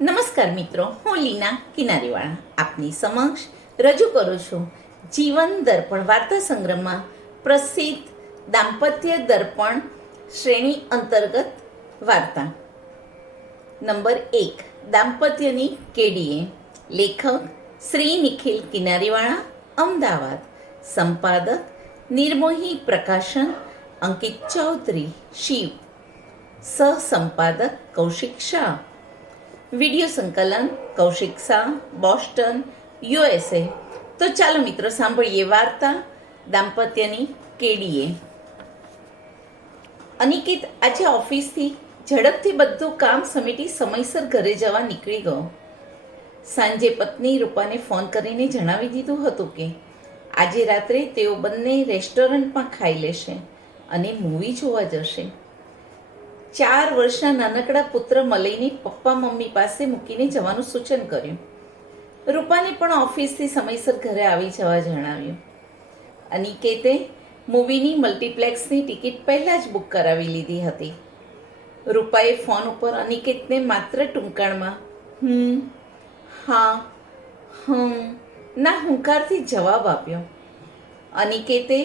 નમસ્કાર મિત્રો, હું લીના કિનારીવાળા આપની સમક્ષ રજૂ કરું છું જીવન દર્પણ વાર્તા સંગ્રહમાં પ્રસિદ્ધ દાંપત્ય દર્પણ શ્રેણી અંતર્ગત વાર્તા નંબર 1, દાંપત્યની કેડીએ. લેખક શ્રી નિખિલ કિનારીવાળા, અમદાવાદ. સંપાદક નિર્મોહી પ્રકાશન, અંકિત ચૌધરી, શિવ. સહસંપાદક કૌશિક શાહ. વિડિયો સંકલન કૌશિક શાહ, બોસ્ટન, USA. તો ચાલો મિત્રો સાંભળીએ વાર્તા દાંપત્યની કેડીએ. અનિકેત આજે ઓફિસથી ઝડપથી બધું કામ સમેટી સમયસર ઘરે જવા નીકળી ગયો. સાંજે પત્ની રૂપાને ફોન કરીને જણાવી દીધું હતું કે આજે રાત્રે તેઓ બંને રેસ્ટોરન્ટમાં ખાઈ લેશે અને મૂવી જોવા જશે. 4 વર્ષના નાનકડા પુત્ર મલયને પપ્પા મમ્મી પાસે મૂકીને જવાનું સૂચન કર્યું. રૂપાને પણ ઓફિસથી સમયસર ઘરે આવી જવા જણાવ્યું. અનિકેતે મૂવીની મલ્ટીપ્લેક્સની ટિકિટ પહેલાં જ બુક કરાવી લીધી હતી. રૂપાએ ફોન ઉપર અનિકેતને માત્ર ટૂંકાણમાં હા, ના હુંકારથી જવાબ આપ્યો. અનિકેતે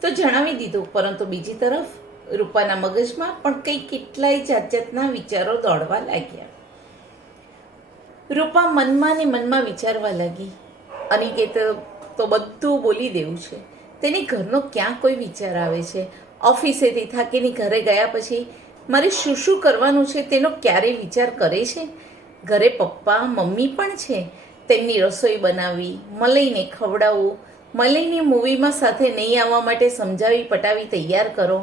તો જણાવી દીધું, પરંતુ બીજી તરફ રૂપાના મગજમાં પણ કેટલાય જાતના વિચારો દોડવા લાગ્યા. રૂપા મનમાં ને મનમાં વિચારવા લાગી, અનિકેત તો બધું બોલી દેવું છે, તેને ઘરનો ક્યાં કોઈ વિચાર આવે છે? ઓફિસેથી થાકીને ઘરે ગયા પછી મારે શું શું કરવાનું છે તેનો ક્યારેય વિચાર કરે છે? ઘરે પપ્પા મમ્મી પણ છે, તેમની રસોઈ બનાવવી, મલયને ખવડાવવું, મલયની મૂવીમાં સાથે નહીં આવવા માટે સમજાવી પટાવી તૈયાર કરો,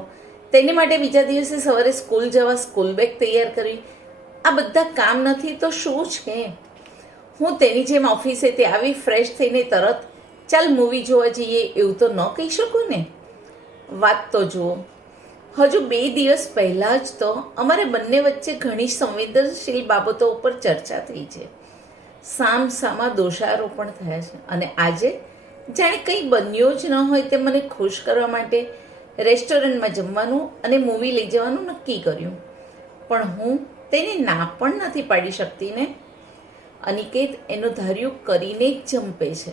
તેને માટે બીજા દિવસે સવારે સ્કૂલ જવા સ્કૂલ બેગ તૈયાર કરવી. આ બધા કામ નથી તો શું છે? હું તેની જેમ ઓફિસેથી આવી ફ્રેશ થઈને તરત ચાલ મૂવી જોવા જઈએ એવું તો ન કહી શકું ને. વાત તો જુઓ, હજુ 2 દિવસ પહેલાં જ તો અમારે બંને વચ્ચે ઘણી સંવેદનશીલ બાબતો ઉપર ચર્ચા થઈ છે. સામસામા દોષારોપણ થયા છે અને આજે જાણે કંઈ બન્યો જ ન હોય તે મને ખુશ કરવા માટે રેસ્ટોરન્ટમાં જમવાનું અને મૂવી લઈ જવાનું નક્કી કર્યું. પણ હું તેને ના પણ નથી પાડી શકતી ને. અનિકેત એનું ધાર્યું કરીને જ જંપે છે.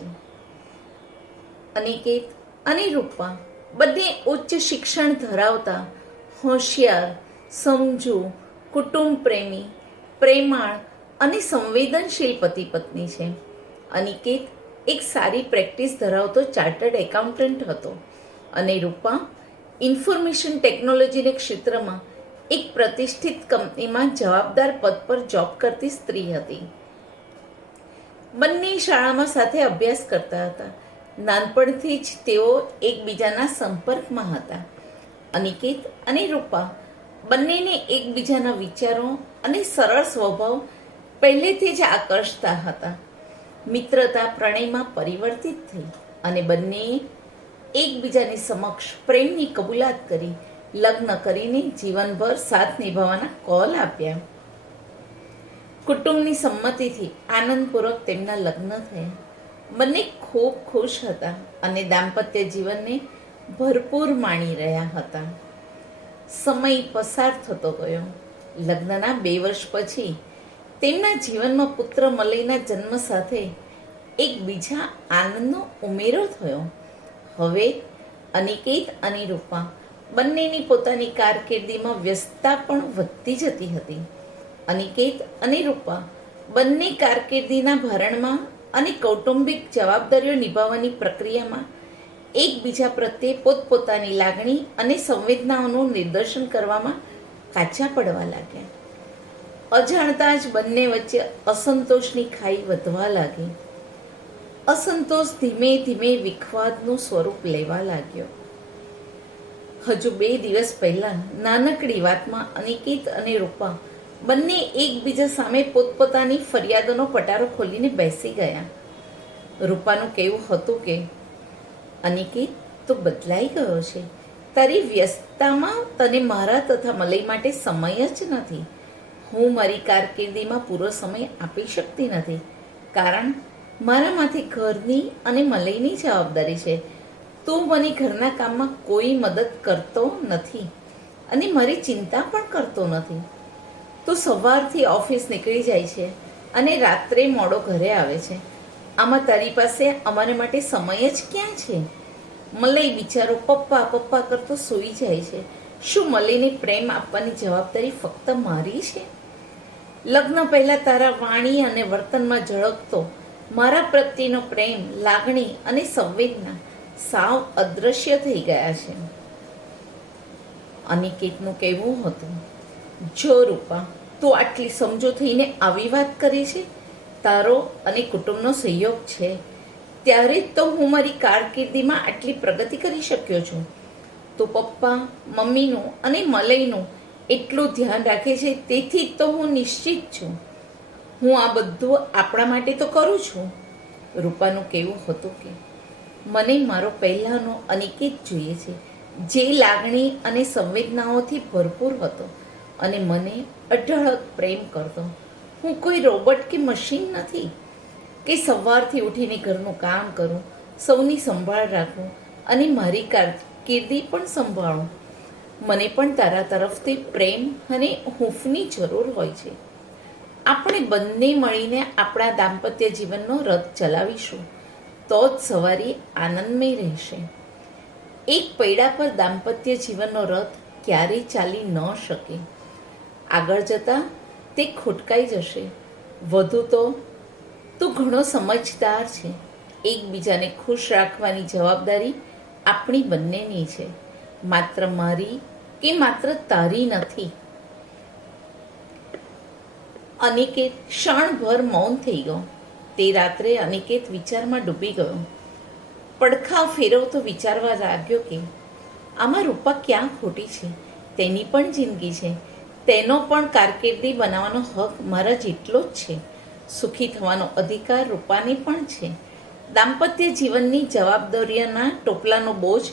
અનિકેત અને રૂપા બંને ઉચ્ચ શિક્ષણ ધરાવતા, હોશિયાર, સમજુ, કુટુંબ પ્રેમી, પ્રેમાળ અને સંવેદનશીલ પતિ પત્ની છે. અનિકેત એક સારી પ્રેક્ટિસ ધરાવતો ચાર્ટર્ડ એકાઉન્ટન્ટ હતો અને રૂપા ઇન્ફોર્મેશન ટેકનોલોજીના ક્ષેત્રમાં એક પ્રતિષ્ઠિત કંપનીમાં જવાબદાર પદ પર જોબ કરતી સ્ત્રી હતી. બંને શાળામાં સાથે અભ્યાસ કરતા હતા. નાનપણથી જ તેઓ એકબીજાના સંપર્કમાં હતા. અનિકેત અને રૂપા બંનેને એકબીજાના વિચારો અને સરળ સ્વભાવ પહેલેથી જ આકર્ષતા હતા. મિત્રતા પ્રણયમાં પરિવર્તિત થઈ અને બંનેએ એકબીજાની સમક્ષ પ્રેમની કબૂલાત કરી લગ્ન કરીને જીવનભર સાથ નિભાવવાના કોલ આપ્યા. કુટુંબની સંમતિથી આનંદપૂર્વક તેમના લગ્ન થયા. બંને ખૂબ ખુશ હતા અને દાંપત્ય જીવનને ભરપૂર માણી રહ્યા હતા. સમય પસાર થતો ગયો. લગ્નના 2 વર્ષ પછી તેમના જીવનમાં પુત્ર મલયના જન્મ સાથે એક બીજા આનંદનો ઉમેરો થયો. હવે અનિકેત અને રૂપા બંનેની પોતાની કારકિર્દીમાં વ્યસ્તતા પણ વધતી જતી હતી. અનિકેત અને રૂપા બંને કારકિર્દીના ભારણમાં અને કૌટુંબિક જવાબદારીઓ નિભાવવાની પ્રક્રિયામાં એકબીજા પ્રત્યે પોતપોતાની લાગણી અને સંવેદનાઓનું નિદર્શન કરવામાં કાચા પડવા લાગ્યા. અજાણતા જ બંને વચ્ચે અસંતોષની ખાઈ વધવા લાગી. અસંતોષ ધીમે ધીમે વિખવાદનું સ્વરૂપ લેવા લાગ્યો. હજુ 2 દિવસ પહેલા નાનકડી વાતમાં અનિકેત અને રૂપા બંને એકબીજા સામે પોતપોતાની ફરિયાદોનો પટારો ખોલીને બેસી ગયા. રૂપાનું કહેવું હતું કે અનિકેત, તું બદલાઈ ગયો છે. તારી વ્યસ્તતામાં તને મારા તથા મલય માટે સમય જ નથી. હું મારી કારકિર્દીમાં પૂરો સમય આપી શકતી નથી, કારણ મારામાંથી ઘરની અને મલયની જવાબદારી છે. તું મને ઘરના કામમાં કોઈ મદદ કરતો નથી અને મારી ચિંતા પણ કરતો નથી. તું સવારથી ઓફિસ નીકળી જાય છે અને રાત્રે મોડો ઘરે આવે છે. આમાં તારી પાસે અમારે માટે સમય જ ક્યાં છે? મલય બિચારો પપ્પા પપ્પા કરતો સૂઈ જાય છે. શું મલયને પ્રેમ આપવાની જવાબદારી ફક્ત મારી છે? લગ્ન પહેલા તારા વાણી અને વર્તનમાં ઝળકતો મારા પ્રત્યેનો પ્રેમ, લાગણી અને સંવેદના સાવ અદૃશ્ય થઈ ગયા છે. અનિકેતનું કહેવું હતું, જો રૂપા, તું આટલી સમજો થઈને આવી વાત કરે છે, તારો અને કુટુંબનો સહયોગ છે, ત્યારે જ તો હું મારી કારકિર્દીમાં આટલી પ્રગતિ કરી શક્યો છું. તો પપ્પા મમ્મીનું અને મલયનું એટલું ધ્યાન રાખે છે, તેથી જ તો હું નિશ્ચિત છું. હું આ બધું આપણા માટે તો કરું છું. રૂપાનું કહેવું હતું કે મને મારો પહેલાંનો અનિકેત જોઈએ છે, જે લાગણી અને સંવેદનાઓથી ભરપૂર હતો અને મને અઢળક પ્રેમ કરતો. હું કોઈ રોબોટ કે મશીન નથી કે સવારથી ઉઠીને ઘરનું કામ કરું, સૌની સંભાળ રાખું અને મારી કારકિર્દી પણ સંભાળું. મને પણ તારા તરફથી પ્રેમ અને હૂંફની જરૂર હોય છે. આપણે બંને મળીને આપણા દાંપત્ય જીવનનો રથ ચલાવીશું, તો જ સવારી આનંદમય રહેશે. એક પૈડા પર દાંપત્ય જીવનનો રથ ક્યારેય ચાલી ન શકે. આગળ જતાં તે ખોટકાઈ જશે. વધુ તો તું ઘણો સમજદાર છે. એકબીજાને ખુશ રાખવાની જવાબદારી આપણી બંનેની છે, માત્ર મારી કે માત્ર તારી નથી. અનિકેત ક્ષણભર મૌન થઈ ગયો. તે રાત્રે અનિકેત વિચારમાં ડૂબી ગયો. પડખા ફેરવતો વિચારવા લાગ્યો કે આમાં રૂપા ક્યાં ખોટી છે? તેની પણ જિંદગી છે, તેનો પણ કારકિર્દી બનાવવાનો હક મારા જેટલો જ છે. સુખી થવાનો અધિકાર રૂપાને પણ છે. દાંપત્ય જીવનની જવાબદારીઓના ટોપલાનો બોજ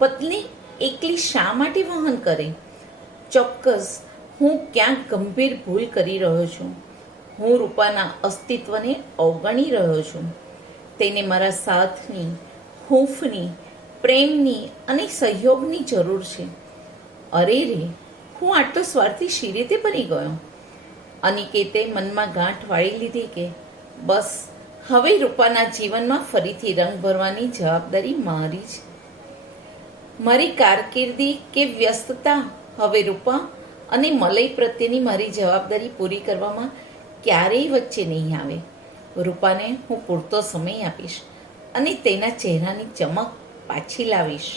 પત્ની એકલી શા માટે વહન કરે? ચોક્કસ હું ક્યાંક ગંભીર ભૂલ કરી રહ્યો છું. હું રૂપાના અસ્તિત્વને અવગણી રહ્યો છું. તેને મારા સાથની, હૂંફની, પ્રેમની અને સહયોગની જરૂર છે. અરે રે, હું આટલો સ્વાર્થી શી રીતે બની ગયો? અનિકેતે મનમાં ગાંઠ વાળી લીધી કે બસ, હવે રૂપાના જીવનમાં ફરીથી રંગ ભરવાની જવાબદારી મારી છે. મારી કારકિર્દી કે વ્યસ્તતા હવે રૂપા અને મલય પ્રત્યેની મારી જવાબદારી પૂરી કરવામાં ક્યારેય વચ્ચે નહીં આવે. રૂપાને હું પૂરતો સમય આપીશ અને તેના ચહેરાની ચમક પાછી લાવીશ.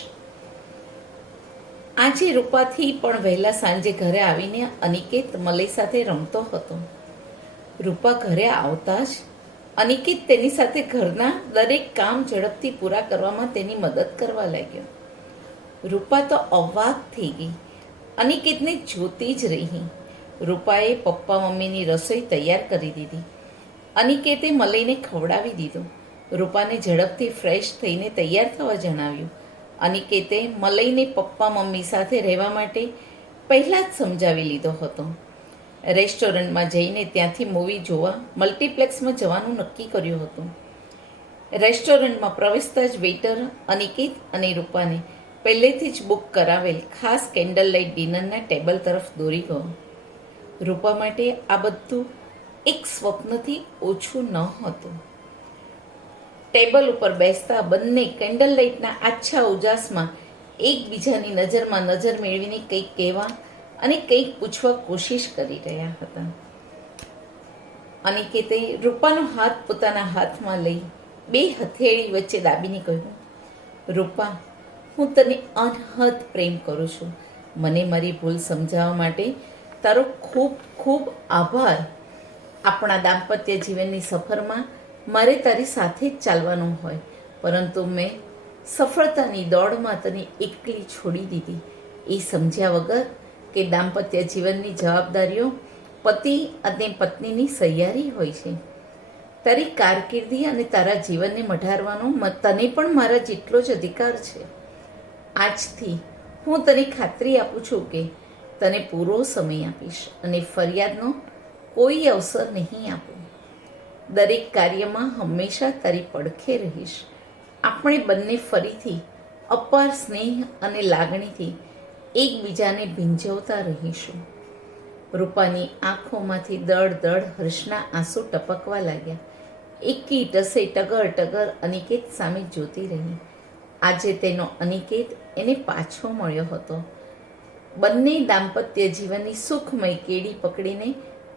આજે રૂપાથી પણ વહેલા સાંજે ઘરે આવીને અનિકેત મલય સાથે રમતો હતો. રૂપા ઘરે આવતા જ અનિકેત તેની સાથે ઘરના દરેક કામ ઝડપથી પૂરા કરવામાં તેની મદદ કરવા લાગ્યો. રૂપા તો અવાક થઈ ગઈ. અનિકેતને જોતી જ રહી. રૂપાએ પપ્પા મમ્મીની રસોઈ તૈયાર કરી દીધી. અનિકેતે મલયને ખવડાવી દીધું. રૂપાને ઝડપથી ફ્રેશ થઈને તૈયાર થવા જણાવ્યું. અનિકેતે મલયને પપ્પા મમ્મી સાથે રહેવા માટે પહેલાં જ સમજાવી લીધો હતો. રેસ્ટોરન્ટમાં જઈને ત્યાંથી મૂવી જોવા મલ્ટીપ્લેક્સમાં જવાનું નક્કી કર્યું હતું. રેસ્ટોરન્ટમાં પ્રવેશતા જ વેઇટર અનિકેત અને રૂપાને પહેલેથી જ બુક કરાવેલ ખાસ કેન્ડલ લાઇટ ડિનરના ટેબલ તરફ દોરી ગયો. રૂપા માટે આ બધું એક સ્વપ્નથી ઓછું ન હતું. ટેબલ ઉપર બેસતા બંને કેન્ડલ લાઇટના આછા ઉજાસમાં એકબીજાની નજરમાં નજર મેળવીને કંઈક કહેવા અને કંઈક પૂછવા કોશિશ કરી રહ્યા હતા. અનિકેતે રૂપાનો હાથ પોતાના હાથમાં લઈ બે હથેળી વચ્ચે દાબીને કહ્યું, રૂપા, હું તને અનહદ પ્રેમ કરું છું. મને મારી ભૂલ સમજાવવા માટે તારો ખૂબ ખૂબ આભાર. આપણા દાંપત્ય જીવનની સફરમાં મારે તારી સાથે જ ચાલવાનું હોય, પરંતુ મેં સફળતાની દોડમાં તને એકલી છોડી દીધી એ સમજ્યા વગર કે દાંપત્ય જીવનની જવાબદારીઓ પતિ અને પત્નીની સહિયારી હોય છે. તારી કારકિર્દી અને તારા જીવનને મઢારવાનો તને પણ મારા જેટલો જ અધિકાર છે. આજથી હું તને ખાતરી આપું છું કે તને પૂરો સમય આપીશ અને ફરિયાદનો કોઈ અવસર નહીં આપું. દરેક કાર્યમાં હંમેશા તારી પડખે રહીશ. આપણે બંને ફરીથી અપાર સ્નેહ અને લાગણીથી એકબીજાને ભીંજવતા રહીશું. રૂપાની આંખોમાંથી દળ દળ હર્ષના આંસુ ટપકવા લાગ્યા. એકી ટસે ટગર ટગર અનિકેત સામે જોતી રહી. આજે તેનો અનિકેત એને પાછો મળ્યો હતો. બંને દાંપત્ય જીવનની સુખમય કેડી પકડીને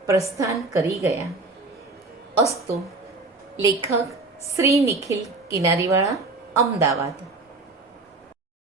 પ્રસ્થાન કરી ગયા. અસ્તુ. લેખક શ્રી નિખિલ કિનારીવાળા, અમદાવાદ.